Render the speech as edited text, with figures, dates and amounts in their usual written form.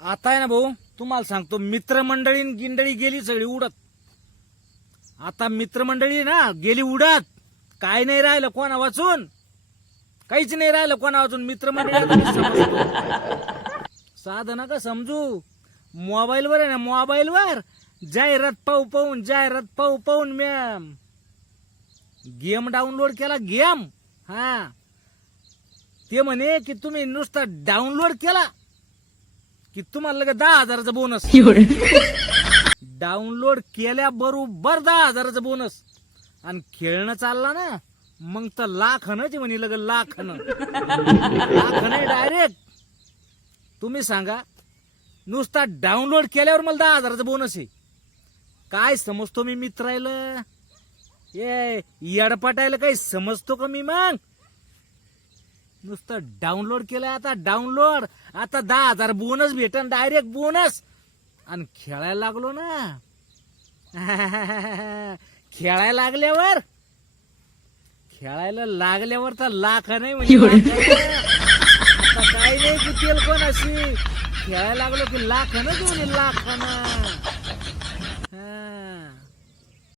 आता आहे ना भाऊ, तुम्हाला सांगतो, मित्रमंडळी न गिंडळी गेली सगळी उडत. आता मित्रमंडळी ना गेली उडत. काय नाही राहिलं कोणा वाचून, काहीच नाही राहिलं कोणा वाचून. मित्रमंडळी आता मी समजतो. साधं नका समजू. मोबाईलवर आहे ना, मोबाईलवर जाहिरात पाहून मॅम गेम डाउनलोड केला. गेम हा ते म्हणे की तुम्ही नुसता डाउनलोड केला की तुम्हाला लगेच 10,000चा बोनस. डाउनलोड केल्याबरोबर 10,000चा बोनस. आणि खेळणं चालला ना मग तर लाखनच म्हणे, लगेच लाखन डायरेक्ट. तुम्ही सांगा, नुसता डाउनलोड केल्यावर मला 10,000चा बोनस आहे. काय समजतो मी मित्रायला? ये येडपाटायला काही समजतो का मी? मग नुसतं डाउनलोड केलं. आता डाउनलोड, आता 10,000 बोनस भेटन, डायरेक्ट बोनस. आणि खेळायला लागलो ना, खेळायला लागल्यावर तर लाख नाही म्हणजे आता काय नाही किती कोण अशी खेळायला लागलो की लाख ना, लाख ना.